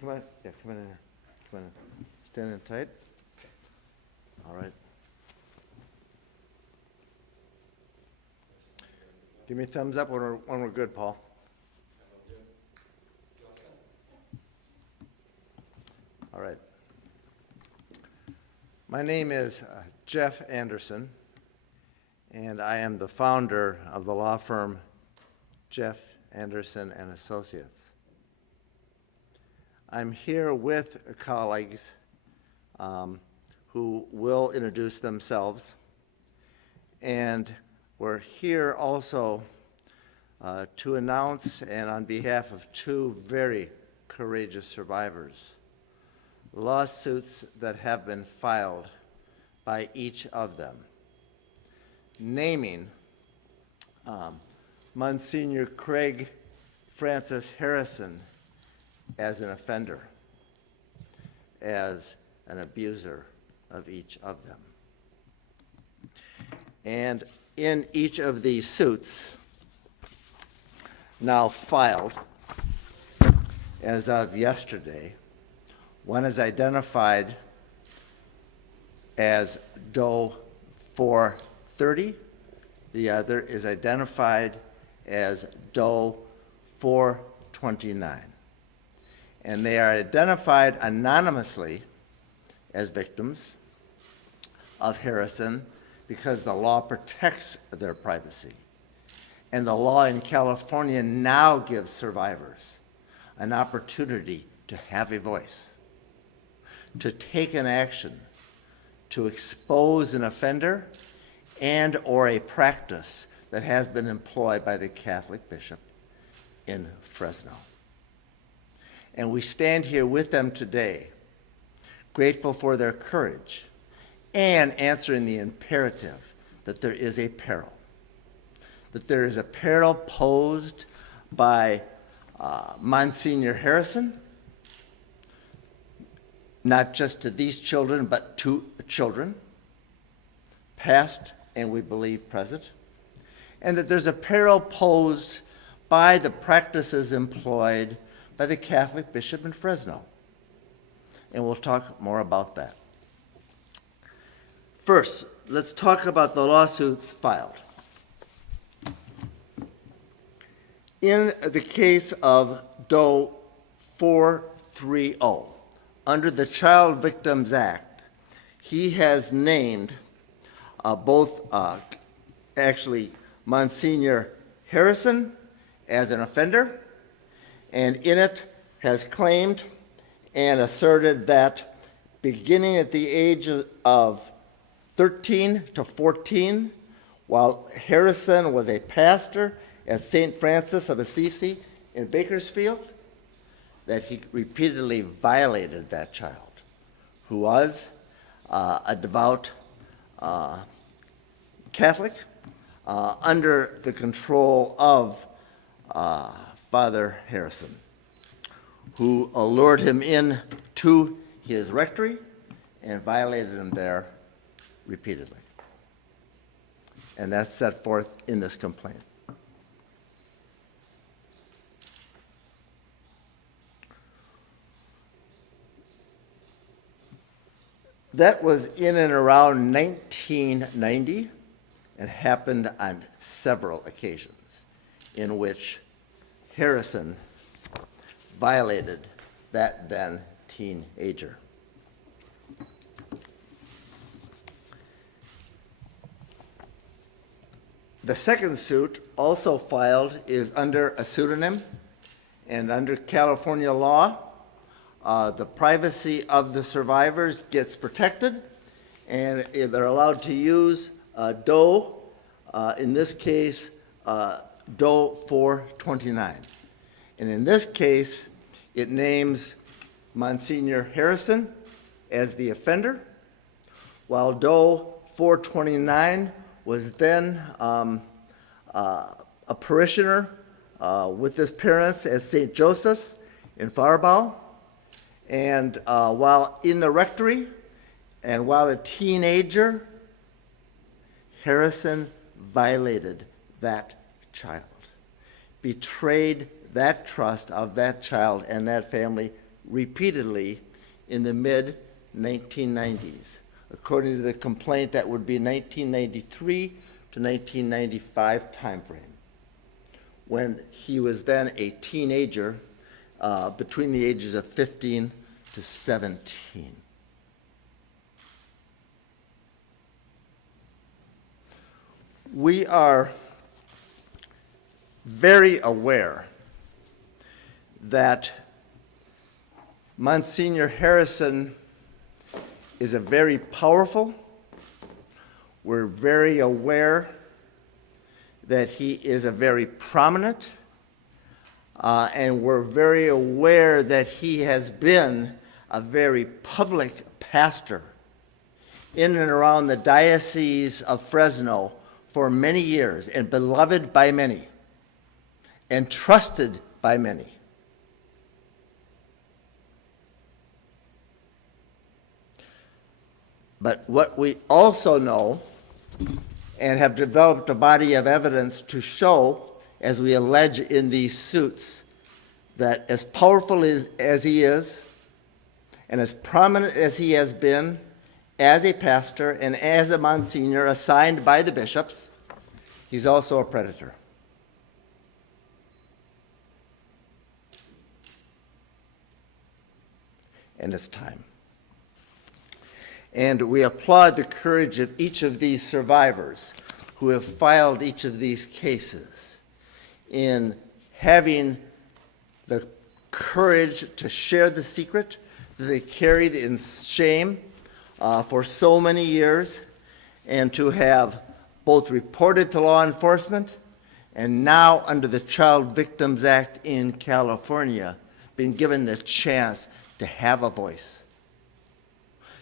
Come on, yeah, come on in here. Come on in. Stand in tight. All right. Give me a thumbs up when we're good, Paul. All right. My name is Jeff Anderson, and I am the founder of the law firm Jeff Anderson and Associates. I'm here with colleagues who will introduce themselves, and we're here also to announce, and on behalf of two very courageous survivors, lawsuits that have been filed by each of them, naming Msgr. Craig Francis Harrison as an offender, as an abuser of each of them. And in each of these suits, now filed as of yesterday, one is identified as Doe 430, the other is identified as Doe 429. And they are identified anonymously as victims of Harrison because the law protects their privacy. And the law in California now gives survivors an opportunity to have a voice, to take an action, to expose an offender and or a practice that has been employed by the Catholic bishop in Fresno. And we stand here with them today, grateful for their courage and answering the imperative that there is a peril, that there is a peril posed by Msgr. Harrison, not just to these children, but to children, past and we believe present, and that there's a peril posed by the practices employed by the Catholic bishop in Fresno. And we'll talk more about that. First, let's talk about the lawsuits filed. In the case of Doe 430, under the Child Victims Act, he has named actually Msgr. Harrison as an offender, and in it has claimed and asserted that beginning at the age of 13 to 14, while Harrison was a pastor at St. Francis of Assisi in Bakersfield, that he repeatedly violated that child, who was a devout Catholic under the control of Father Harrison, who allured him in to his rectory and violated him there repeatedly. And that's set forth in this complaint. That was in and around 1990 and happened on several occasions in which Harrison violated that then teenager. The second suit, also filed, is under a pseudonym, and under California law, the privacy of the survivors gets protected, and they're allowed to use Doe, in this case, Doe 429. And in this case, it names Msgr. Harrison as the offender, while Doe 429 was then a parishioner with his parents at St. Joseph's in Faribault. And while in the rectory and while a teenager, Harrison violated that child, betrayed that trust of that child and that family repeatedly in the mid-1990s. According to the complaint, that would be 1993 to 1995 timeframe, when he was then a teenager between the ages of 15 to 17. We are very aware that Msgr. Harrison is a very powerful. We're very aware that he is a very prominent, and we're very aware that he has been a very public pastor in and around the Diocese of Fresno for many years, and beloved by many, and trusted by many. But what we also know, and have developed a body of evidence to show, as we allege in these suits, that as powerful as he is, and as prominent as he has been as a pastor and as a Monsignor assigned by the bishops, he's also a predator. And it's time. And we applaud the courage of each of these survivors who have filed each of these cases in having the courage to share the secret that they carried in shame for so many years, and to have both reported to law enforcement and now under the Child Victims Act in California been given the chance to have a voice,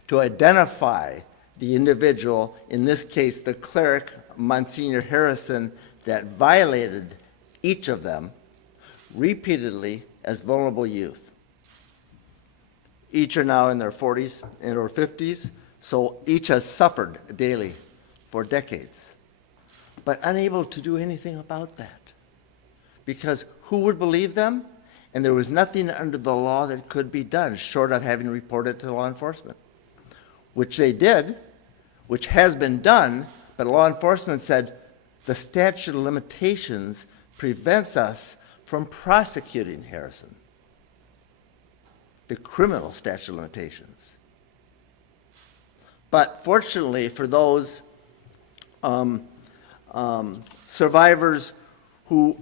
to identify the individual, in this case the cleric, Msgr. Harrison, that violated each of them repeatedly as vulnerable youth. Each are now in their 40s and or 50s, so each has suffered daily for decades, but unable to do anything about that. Because who would believe them? And there was nothing under the law that could be done short of having reported to law enforcement, which they did, which has been done, but law enforcement said the statute of limitations prevents us from prosecuting Harrison, the criminal statute of limitations. But fortunately for those survivors who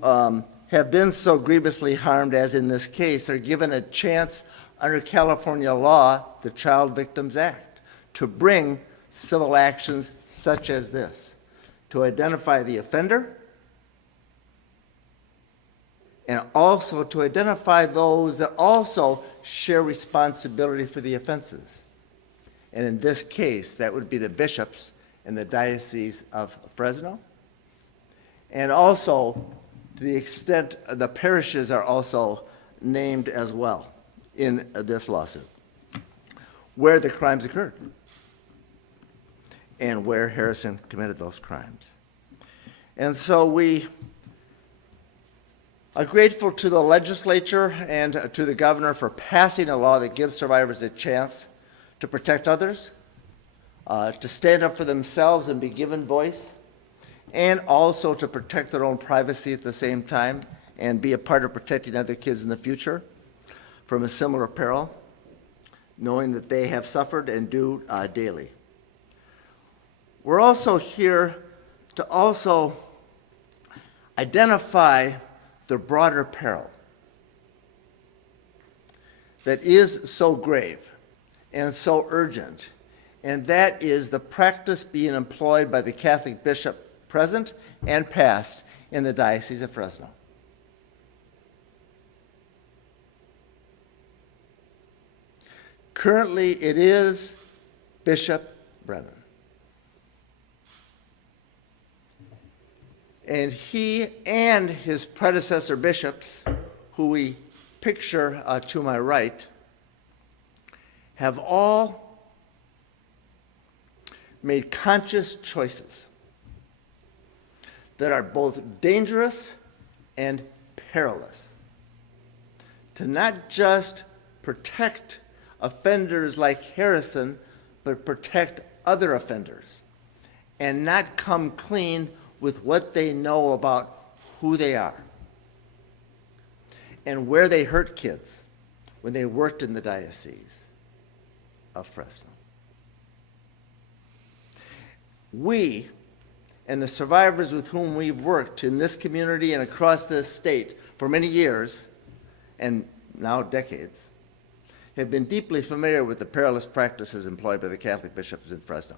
have been so grievously harmed as in this case, are given a chance under California law, the Child Victims Act, to bring civil actions such as this, to identify the offender, and also to identify those that also share responsibility for the offenses. And in this case, that would be the bishops in the Diocese of Fresno, and also to the extent the parishes are also named as well in this lawsuit, where the crimes occurred and where Harrison committed those crimes. And so we are grateful to the legislature and to the governor for passing a law that gives survivors a chance to protect others, to stand up for themselves and be given voice, and also to protect their own privacy at the same time and be a part of protecting other kids in the future from a similar peril, knowing that they have suffered and do daily. We're also here to also identify the broader peril that is so grave and so urgent, and that is the practice being employed by the Catholic bishop present and past in the Diocese of Fresno. Currently, it is Bishop Brennan. And he and his predecessor bishops, who we picture to my right, have all made conscious choices that are both dangerous and perilous, to not just protect offenders like Harrison, but protect other offenders, and not come clean with what they know about who they are and where they hurt kids when they worked in the Diocese of Fresno. We and the survivors with whom we've worked in this community and across this state for many years, and now decades, have been deeply familiar with the perilous practices employed by the Catholic bishops in Fresno.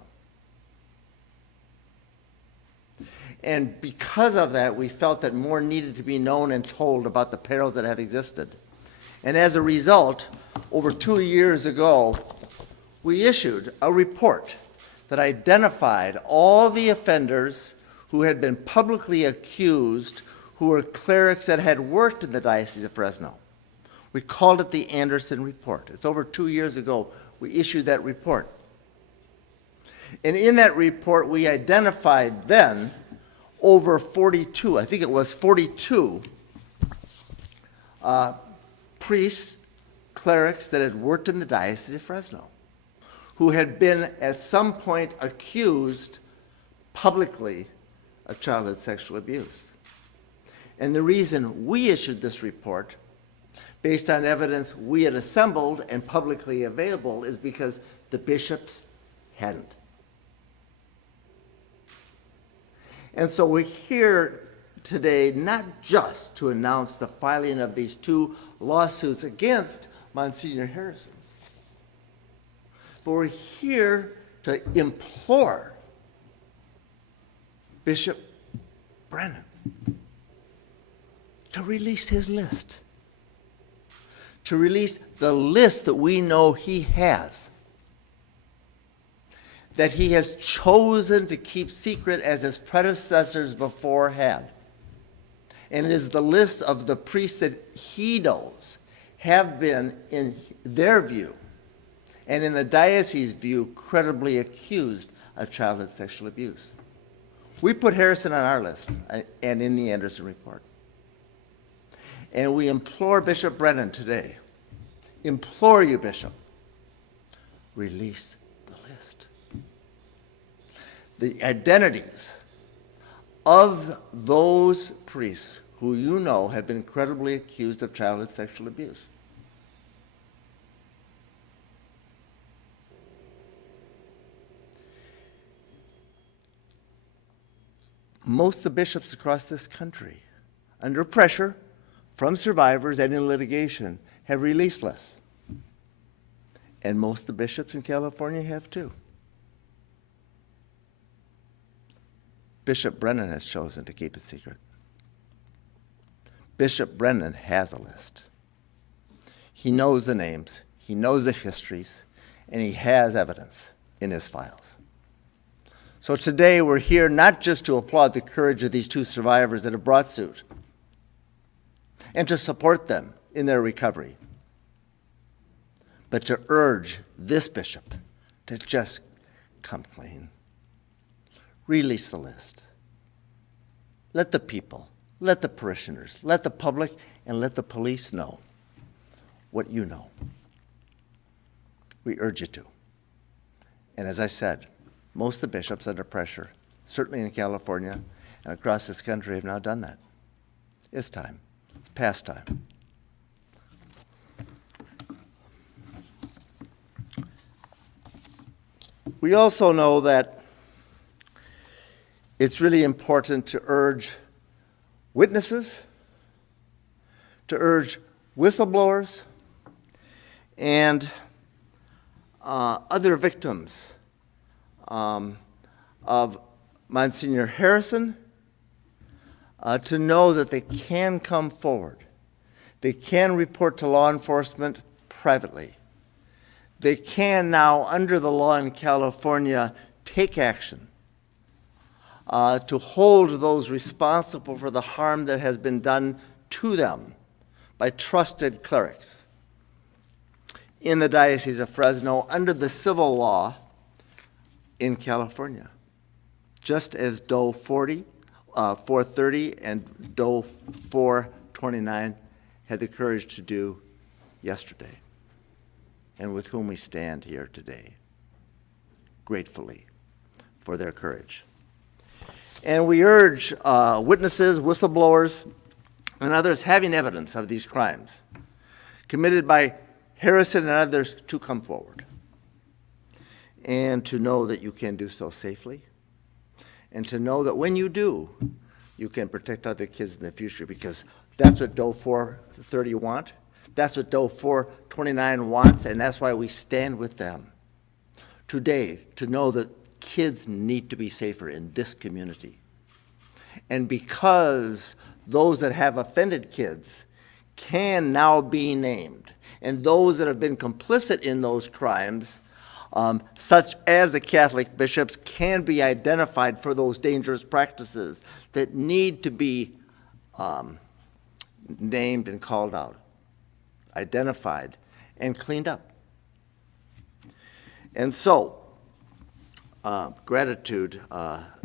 And because of that, we felt that more needed to be known and told about the perils that have existed. And as a result, over 2 years ago, we issued a report that identified all the offenders who had been publicly accused, who were clerics that had worked in the Diocese of Fresno. We called it the Anderson Report. It's over 2 years ago we issued that report. And in that report, we identified then over 42, I think it was 42 priests, clerics that had worked in the Diocese of Fresno, who had been at some point accused publicly of childhood sexual abuse. And the reason we issued this report, based on evidence we had assembled and publicly available, is because the bishops hadn't. And so we're here today not just to announce the filing of these 2 lawsuits against Msgr. Harrison, but we're here to implore Bishop Brennan to release his list, to release the list that we know he has, that he has chosen to keep secret as his predecessors before had. And it is the list of the priests that he knows have been, in their view, and in the diocese's view, credibly accused of childhood sexual abuse. We put Harrison on our list and in the Anderson Report. And we implore Bishop Brennan today, implore you, Bishop, release the list. The identities of those priests who you know have been credibly accused of childhood sexual abuse. Most of the bishops across this country, under pressure from survivors and in litigation, have released lists. And most of the bishops in California have too. Bishop Brennan has chosen to keep it secret. Bishop Brennan has a list. He knows the names, he knows the histories, and he has evidence in his files. So today we're here not just to applaud the courage of these 2 survivors that have brought suit and to support them in their recovery, but to urge this bishop to just come clean. Release the list. Let the people, let the parishioners, let the public, and let the police know what you know. We urge you to. And as I said, most of the bishops under pressure, certainly in California and across this country, have now done that. It's time. It's past time. We also know that it's really important to urge witnesses, to urge whistleblowers, and other victims of Msgr. Harrison to know that they can come forward. They can report to law enforcement privately. They can now, under the law in California, take action to hold those responsible for the harm that has been done to them by trusted clerics in the Diocese of Fresno under the civil law in California, just as DO 430 and DO 429 had the courage to do yesterday. and with whom we stand here today, gratefully for their courage. And we urge witnesses, whistleblowers, and others having evidence of these crimes committed by Harrison and others to come forward and to know that you can do so safely, and to know that when you do, you can protect other kids in the future, because that's what DO 430 want. That's what DO 429 wants, and that's why we stand with them today, to know that kids need to be safer in this community. And because those that have offended kids can now be named, and those that have been complicit in those crimes, such as the Catholic bishops, can be identified for those dangerous practices that need to be named and called out, identified, and cleaned up. And so, gratitude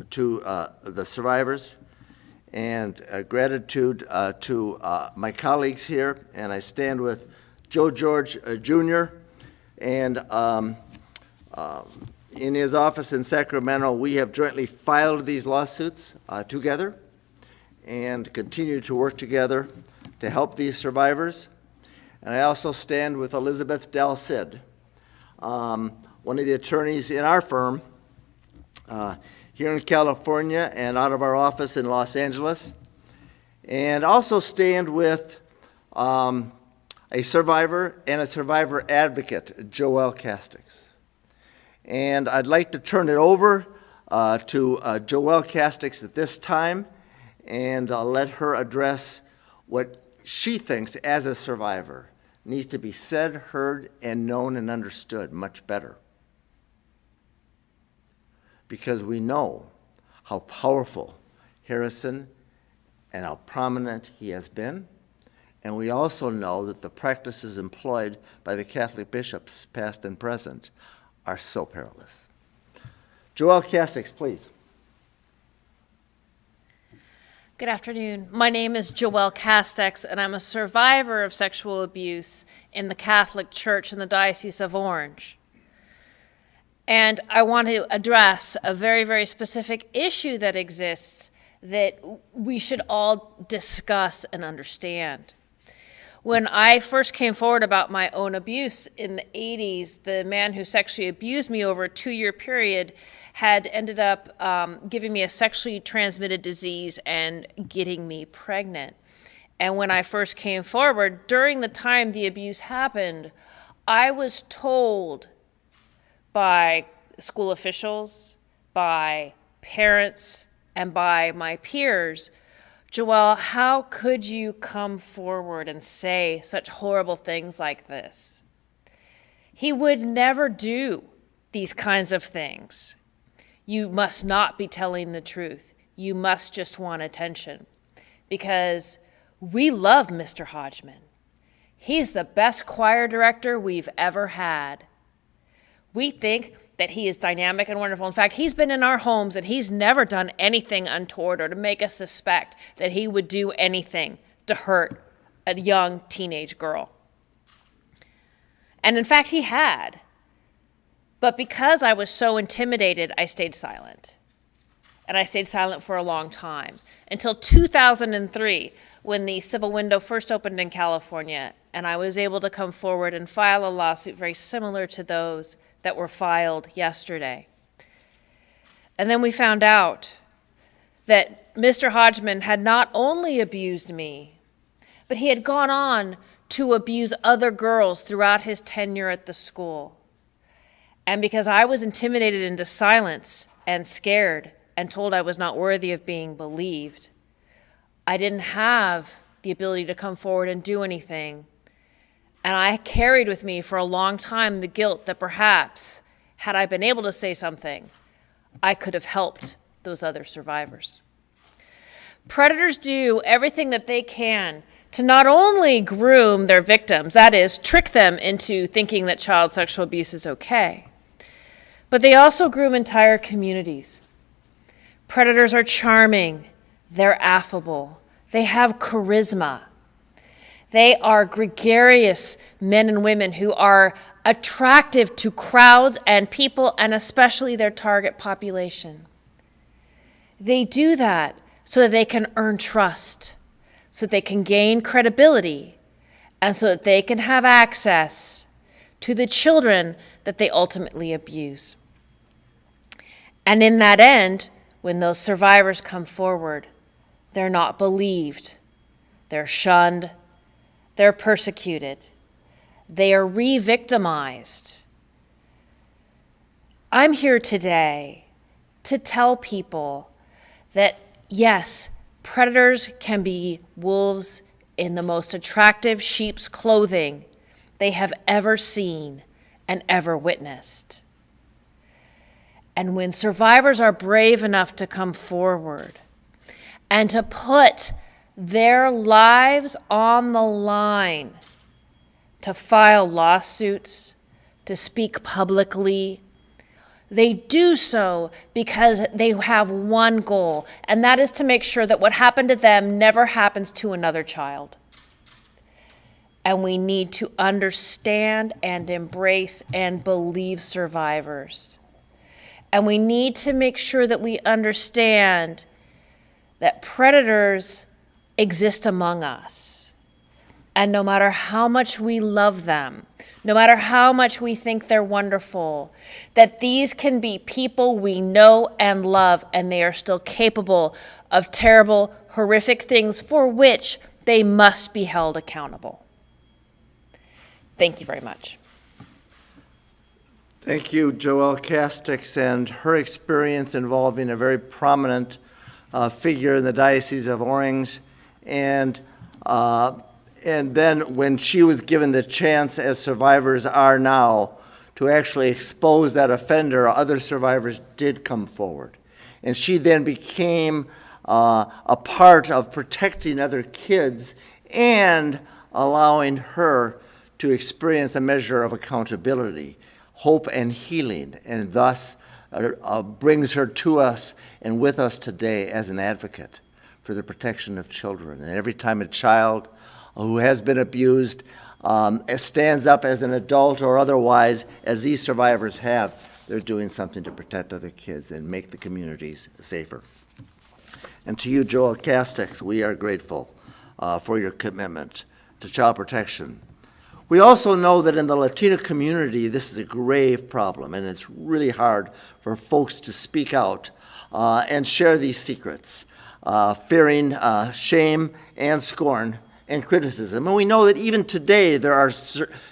to the survivors, and gratitude to my colleagues here, and I stand with Joe George Jr., and in his office in Sacramento, we have jointly filed these lawsuits together and continue to work together to help these survivors. And I also stand with Elizabeth del Cid, one of the attorneys in our firm here in California and out of our office in Los Angeles. And also stand with a survivor and a survivor advocate, Joelle Casteix. And I'd like to turn it over to Joelle Casteix at this time, and let her address what she thinks as a survivor needs to be said, heard, and known and understood much better. Because we know how powerful Harrison and how prominent he has been, and we also know that the practices employed by the Catholic bishops, past and present, are so perilous. Joelle Casteix, please. Good afternoon. My name is Joelle Casteix, and I'm a survivor of sexual abuse in the Catholic Church in the Diocese of Orange. And I want to address a very, very specific issue that exists that we should all discuss and understand. When I first came forward about my own abuse in the 80s, the man who sexually abused me over a 2-year period had ended up giving me a sexually transmitted disease and getting me pregnant. And when I first came forward, during the time the abuse happened, I was told by school officials, by parents, and by my peers, Joelle, how could you come forward and say such horrible things like this? He would never do these kinds of things. You must not be telling the truth. You must just want attention. Because we love Mr. Hodgman. He's the best choir director we've ever had. We think that he is dynamic and wonderful. In fact, he's been in our homes and he's never done anything untoward or to make us suspect that he would do anything to hurt a young teenage girl. And in fact, he had. But because I was so intimidated, I stayed silent. And I stayed silent for a long time, until 2003, when the civil window first opened in California, and I was able to come forward and file a lawsuit very similar to those that were filed yesterday. And then we found out that Mr. Hodgman had not only abused me, but he had gone on to abuse other girls throughout his tenure at the school. And because I was intimidated into silence and scared and told I was not worthy of being believed, I didn't have the ability to come forward and do anything. And I carried with me for a long time the guilt that perhaps, had I been able to say something, I could have helped those other survivors. Predators do everything that they can to not only groom their victims, that is, trick them into thinking that child sexual abuse is okay, but they also groom entire communities. Predators are charming, they're affable, they have charisma. They are gregarious men and women who are attractive to crowds and people, and especially their target population. They do that so that they can earn trust, so that they can gain credibility, and so that they can have access to the children that they ultimately abuse. And in that end, when those survivors come forward, they're not believed, they're shunned, they're persecuted, they are re-victimized. I'm here today to tell people that yes, predators can be wolves in the most attractive sheep's clothing they have ever seen and ever witnessed. And when survivors are brave enough to come forward and to put their lives on the line, to file lawsuits, to speak publicly, they do so because they have one goal, and that is to make sure that what happened to them never happens to another child. And we need to understand and embrace and believe survivors. And we need to make sure that we understand that predators exist among us. And no matter how much we love them, no matter how much we think they're wonderful, that these can be people we know and love, and they are still capable of terrible, horrific things for which they must be held accountable. Thank you very much. Thank you, Joelle Casteix, and her experience involving a very prominent figure in the Diocese of Orange. And then when she was given the chance, as survivors are now, to actually expose that offender, other survivors did come forward. And she then became a part of protecting other kids and allowing her to experience a measure of accountability, hope, and healing, and thus brings her to us and with us today as an advocate for the protection of children. And every time a child who has been abused stands up as an adult or otherwise, as these survivors have, they're doing something to protect other kids and make the communities safer. And to you, Joelle Casteix, we are grateful for your commitment to child protection. We also know that in the Latino community, this is a grave problem, and it's really hard for folks to speak out and share these secrets, fearing shame and scorn and criticism. And we know that even today there are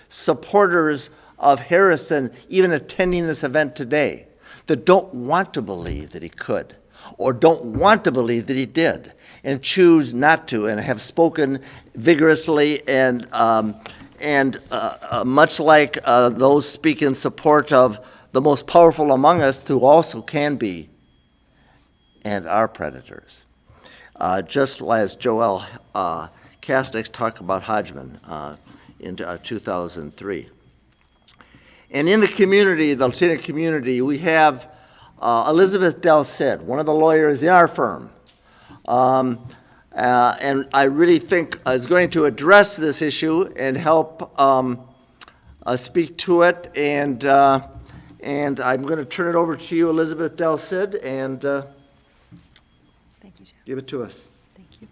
supporters of Harrison even attending this event today that don't want to believe that he could, or don't want to believe that he did, and choose not to, and have spoken vigorously and much like those speak in support of the most powerful among us, who also can be and are predators. Just as Joelle Casteix talked about Hodgman in 2003. And in the community, the Latino community, we have Elizabeth del Cid, one of the lawyers in our firm. And I really think is going to address this issue and help speak to it. And I'm going to turn it over to you, Elizabeth del Cid, and Thank you, Jeff. give it to us. Thank you.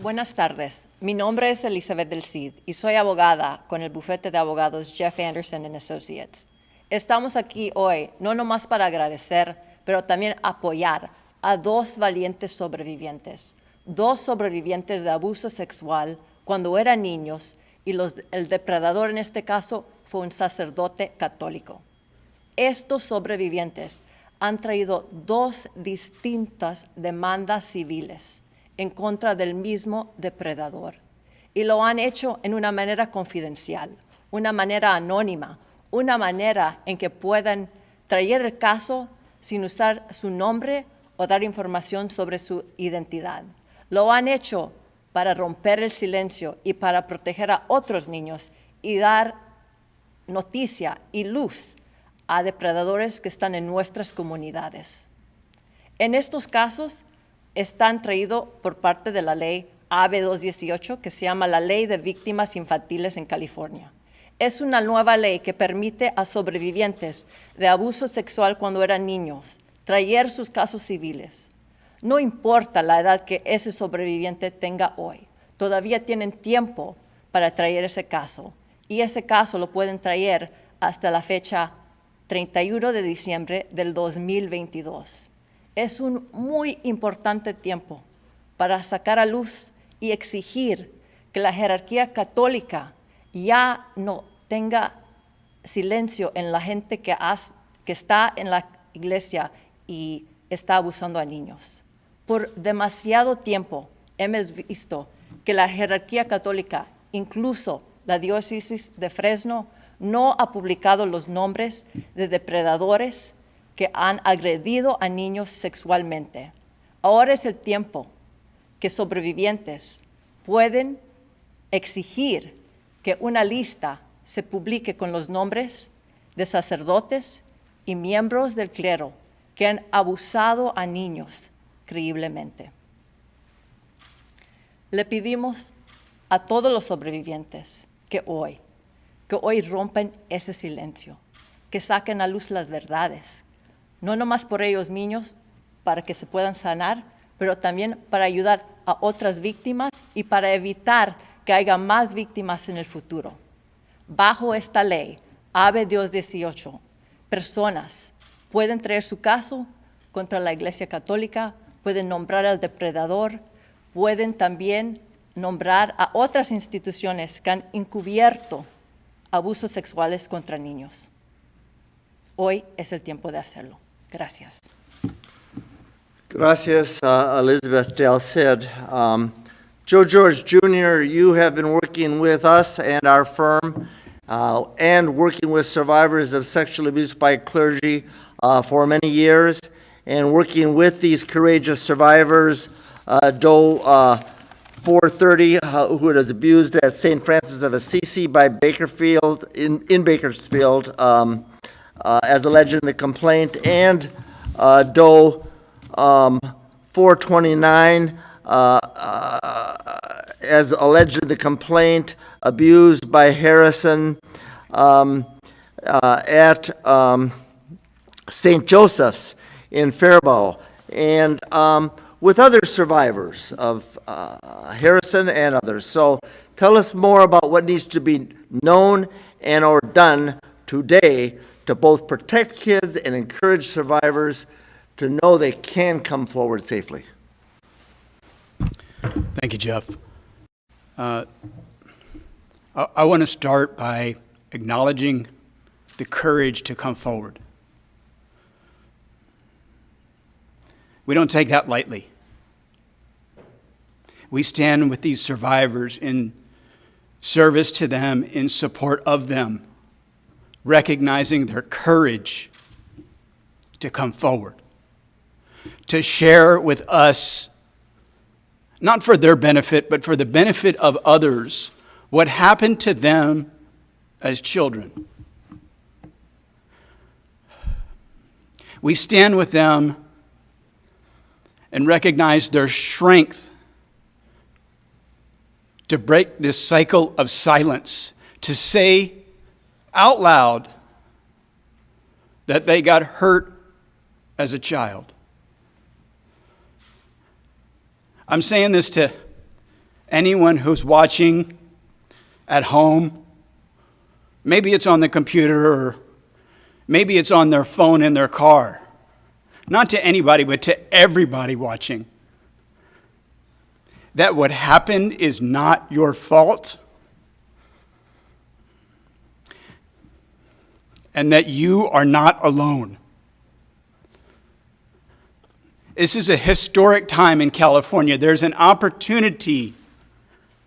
Buenas tardes. Mi nombre es Elizabeth del Cid y soy abogada con el bufete de abogados Jeff Anderson and Associates. Estamos aquí hoy no nomás para agradecer, pero también apoyar a dos valientes sobrevivientes de abuso sexual cuando eran niños, y el depredador en este caso fue un sacerdote católico. Estos sobrevivientes han traído dos distintas demandas civiles en contra del mismo depredador, y lo han hecho en una manera confidencial, una manera anónima, una manera en que puedan traer el caso sin usar su nombre o dar información sobre su identidad. Lo han hecho para romper el silencio y para proteger a otros niños y dar noticia y luz a depredadores que están en nuestras comunidades. En estos casos están traídos por parte de la ley AB 218, que se llama la Ley de Víctimas Infantiles en California. Es una nueva ley que permite a sobrevivientes de abuso sexual cuando eran niños traer sus casos civiles. No importa la edad que ese sobreviviente tenga hoy, todavía tienen tiempo para traer ese caso. Y ese caso lo pueden traer hasta la fecha 31 de diciembre del 2022. Es un muy importante tiempo para sacar a luz y exigir que la jerarquía católica ya no tenga silencio en la gente que está en la iglesia y está abusando a niños. Por demasiado tiempo hemos visto que la jerarquía católica, incluso la Diócesis de Fresno, no ha publicado los nombres de depredadores que han agredido a niños sexualmente. Ahora es el tiempo que sobrevivientes pueden exigir que una lista se publique con los nombres de sacerdotes y miembros del clero que han abusado a niños creíblemente. Le pedimos a todos los sobrevivientes que hoy rompan ese silencio, que saquen a luz las verdades, no nomás por ellos niños, para que se puedan sanar, pero también para ayudar a otras víctimas y para evitar que haya más víctimas en el futuro. Bajo esta ley, AB 218, personas pueden traer su caso contra la Iglesia Católica, pueden nombrar al depredador, pueden también nombrar a otras instituciones que han encubierto abusos sexuales contra niños. Hoy es el tiempo de hacerlo. Gracias. Gracias, Elizabeth del Cid. Joe George Jr., you have been working with us and our firm and working with survivors of sexual abuse by clergy for many years, and working with these courageous survivors, Doe 430, who was abused at St. Francis of Assisi by Bakersfield, in Bakersfield, as alleged in the complaint, and Doe 429, as alleged in the complaint, abused by Harrison at St. Joseph's in Faribault, and with other survivors of Harrison and others. So tell us more about what needs to be known and or done today to both protect kids and encourage survivors to know they can come forward safely. Thank you, Jeff. I want to start by acknowledging the courage to come forward. We don't take that lightly. We stand with these survivors in service to them, in support of them, recognizing their courage to come forward, to share with us, not for their benefit, but for the benefit of others, what happened to them as children. We stand with them and recognize their strength to break this cycle of silence, to say out loud that they got hurt as a child. I'm saying this to anyone who's watching at home. Maybe it's on the computer, or maybe it's on their phone in their car. Not to anybody, but to everybody watching. That what happened is not your fault, and that you are not alone. This is a historic time in California. There's an opportunity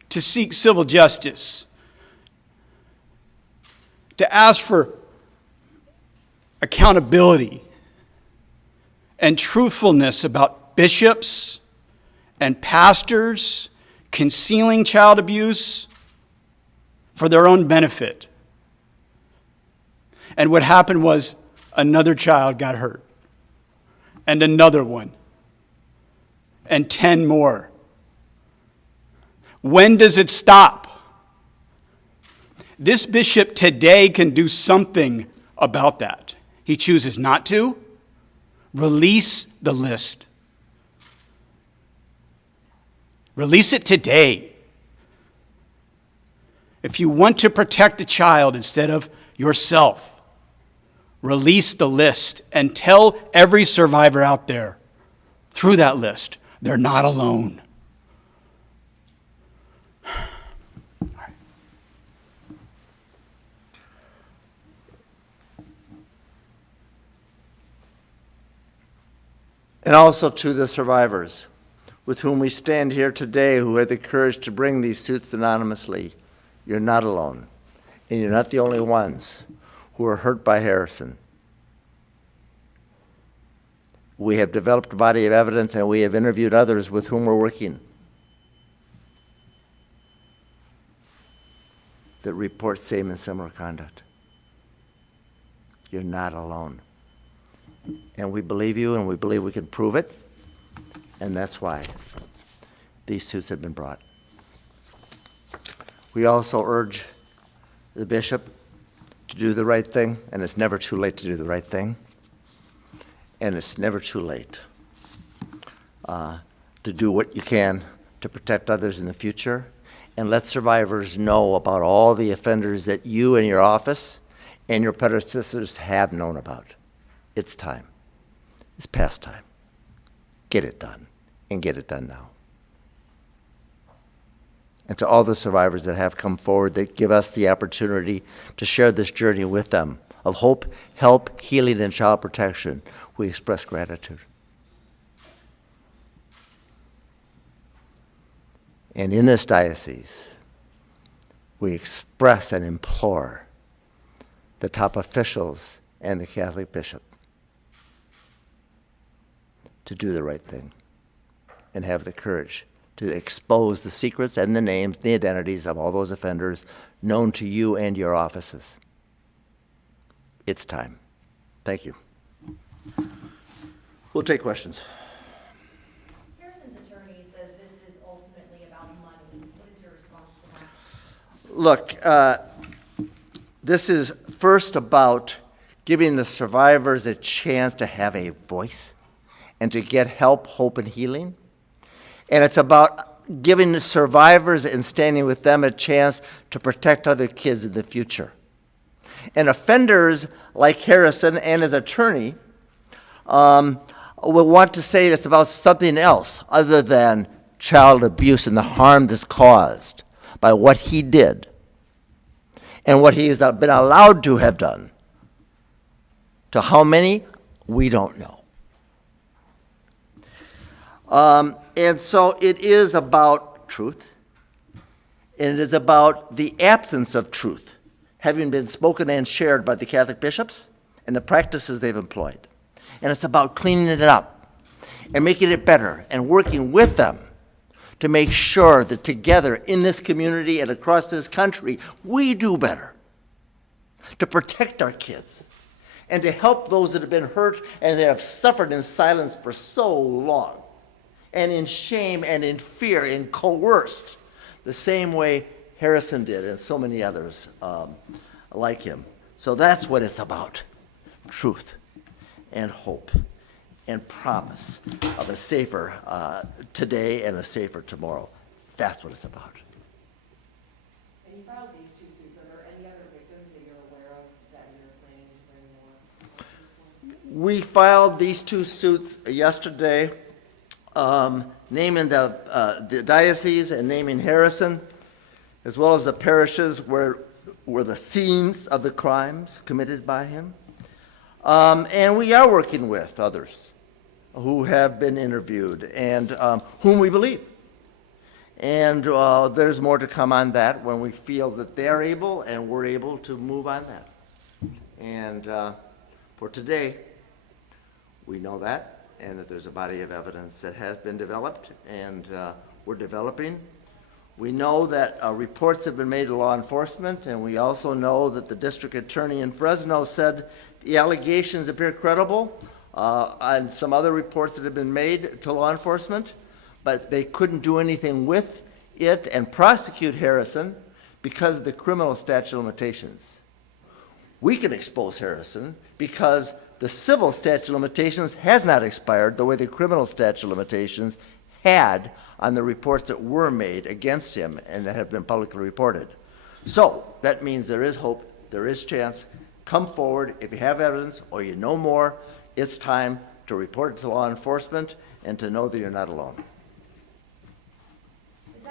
to seek civil justice, to ask for accountability and truthfulness about bishops and pastors concealing child abuse for their own benefit. And what happened was another child got hurt, and another one, and 10 more. When does it stop? This bishop today can do something about that. He chooses not to. Release the list. Release it today. If you want to protect a child instead of yourself, release the list and tell every survivor out there through that list, they're not alone. And also to the survivors with whom we stand here today who had the courage to bring these suits anonymously. You're not alone. And you're not the only ones who are hurt by Harrison. We have developed a body of evidence and we have interviewed others with whom we're working that report same and similar conduct. You're not alone. And we believe you, and we believe we can prove it, and that's why these suits have been brought. We also urge the bishop to do the right thing, and it's never too late to do the right thing, and it's never too late to do what you can to protect others in the future, and let survivors know about all the offenders that you and your office and your predecessors have known about. It's time. It's past time. Get it done, and get it done now. And to all the survivors that have come forward that give us the opportunity to share this journey with them of hope, help, healing, and child protection, we express gratitude. And in this diocese, we express and implore the top officials and the Catholic bishop to do the right thing and have the courage to expose the secrets and the names, the identities of all those offenders known to you and your offices. It's time. Thank you. We'll take questions. Harrison's attorney says this is ultimately about money. What is your response to that? Look, this is first about giving the survivors a chance to have a voice and to get help, hope, and healing. And it's about giving the survivors and standing with them a chance to protect other kids in the future. And offenders like Harrison and his attorney will want to say it's about something else other than child abuse and the harm that's caused by what he did and what he has been allowed to have done. To how many, we don't know. And so it is about truth, and it is about the absence of truth having been spoken and shared by the Catholic bishops and the practices they've employed. And it's about cleaning it up and making it better and working with them to make sure that together in this community and across this country, we do better to protect our kids and to help those that have been hurt and that have suffered in silence for so long, and in shame and in fear and coerced, the same way Harrison did and so many others like him. So that's what it's about, truth and hope and promise of a safer today and a safer tomorrow. That's what it's about. And you filed these two suits. Are there any other victims that you're aware of that you're planning to bring more? We filed these two suits yesterday, naming the diocese and naming Harrison, as well as the parishes where were the scenes of the crimes committed by him. And we are working with others who have been interviewed and whom we believe. And there's more to come on that when we feel that they're able and we're able to move on that. And for today, we know that, and that there's a body of evidence that has been developed and we're developing. We know that reports have been made to law enforcement, and we also know that the district attorney in Fresno said the allegations appear credible on some other reports that have been made to law enforcement, but they couldn't do anything with it and prosecute Harrison because of the criminal statute of limitations. We can expose Harrison because the civil statute of limitations has not expired the way the criminal statute of limitations had on the reports that were made against him and that have been publicly reported. So that means there is hope, there is chance. Come forward if you have evidence or you know more. It's time to report it to law enforcement and to know that you're not alone. You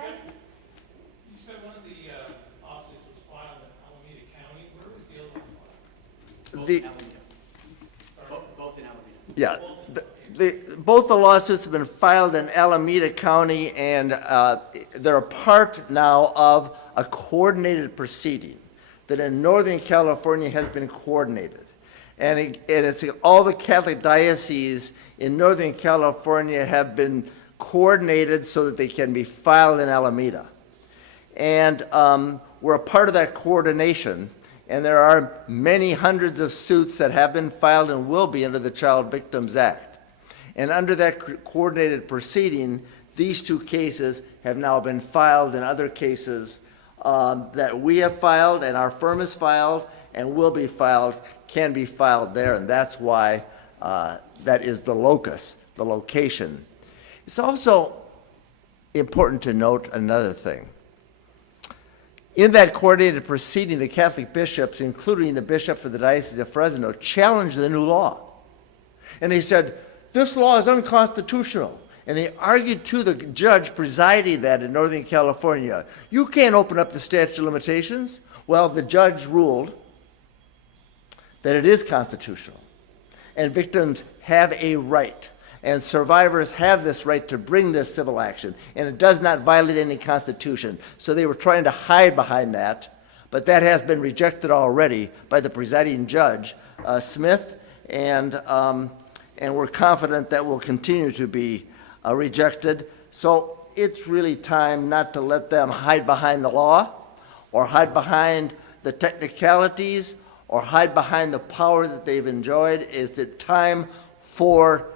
said one of the lawsuits was filed in Alameda County. Where was the other one filed? Both in Alameda. Yeah, both the lawsuits have been filed in Alameda County, and they're a part now of a coordinated proceeding that in Northern California has been coordinated. And it's all the Catholic dioceses in Northern California have been coordinated so that they can be filed in Alameda. And we're a part of that coordination, and there are many hundreds of suits that have been filed and will be under the Child Victims Act. And under that coordinated proceeding, these two cases have now been filed, and other cases that we have filed and our firm has filed and will be filed can be filed there, and that's why that is the locus, the location. It's also important to note another thing. In that coordinated proceeding, the Catholic bishops, including the Bishop for the Diocese of Fresno, challenged the new law. And they said, this law is unconstitutional. And they argued to the judge presiding that in Northern California, you can't open up the statute of limitations. Well, the judge ruled that it is constitutional. And victims have a right. And survivors have this right to bring this civil action. And it does not violate any constitution. So they were trying to hide behind that. But that has been rejected already by the presiding judge, Smith. And we're confident that will continue to be rejected. So it's really time not to let them hide behind the law or hide behind the technicalities or hide behind the power that they've enjoyed. It's a time for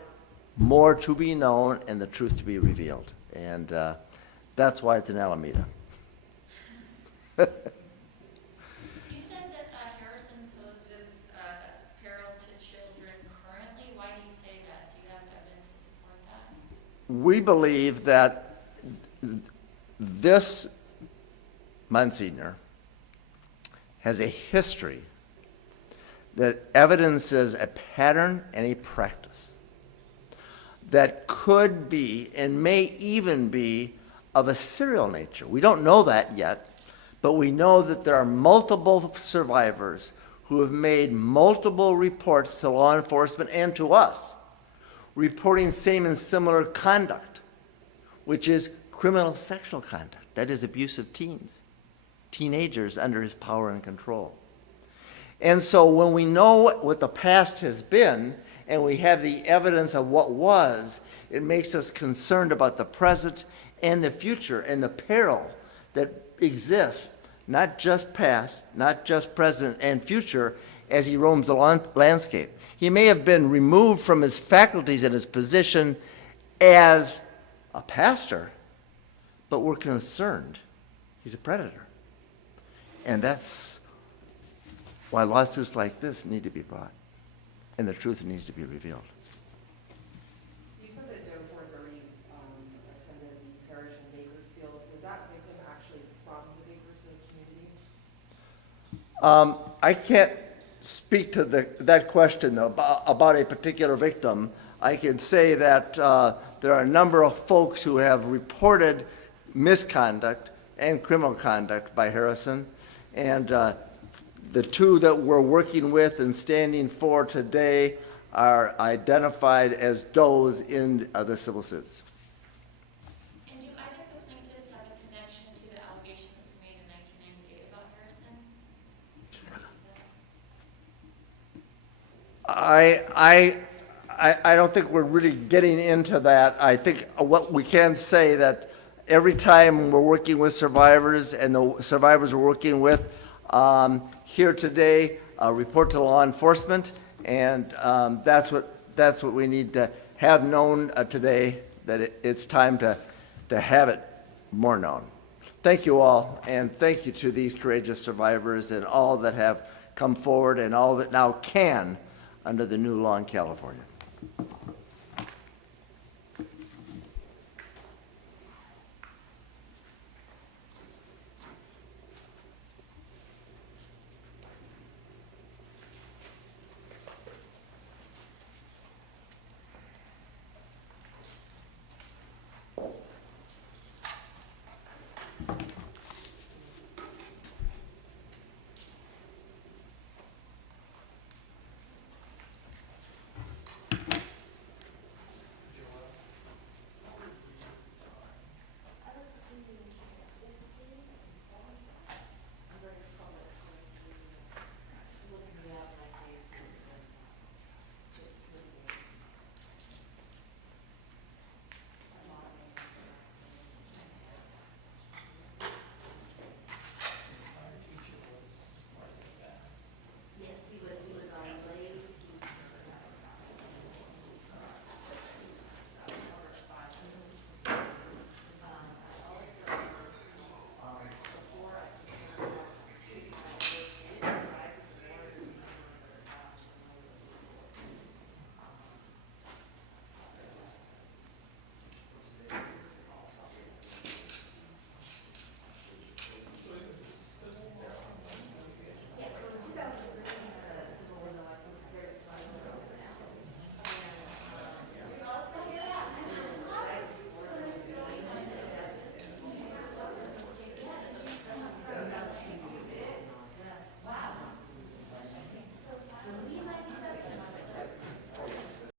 more to be known and the truth to be revealed. And that's why it's in Alameda. You said that Harrison poses peril to children currently. Why do you say that? Do you have evidence to support that? We believe that this Msgr has a history that evidences a pattern and a practice that could be and may even be of a serial nature. We don't know that yet, but we know that there are multiple survivors who have made multiple reports to law enforcement and to us, reporting same and similar conduct, which is criminal sexual conduct, that is abuse of teens, teenagers under his power and control. And so when we know what the past has been and we have the evidence of what was, it makes us concerned about the present and the future and the peril that exists, not just past, not just present and future, as he roams the landscape. He may have been removed from his faculties and his position as a pastor, but we're concerned he's a predator. And that's why lawsuits like this need to be brought, and the truth needs to be revealed. You said that Joe Ford's already attended the parish in Bakersfield. Was that victim actually from the Bakersfield community? I can't speak to that question though, about a particular victim. I can say that there are a number of folks who have reported misconduct and criminal conduct by Harrison, and the two that we're working with and standing for today are identified as does in the civil suits. And do either of the plaintiffs have a connection to the allegation that was made in 1998 about Harrison? I don't think we're really getting into that. I think what we can say that every time we're working with survivors and the survivors we're working with here today, report to law enforcement, and that's what we need to have known today, that it's time to have it more known. Thank you all, and thank you to these courageous survivors and all that have come forward and all that now can under the new law in California.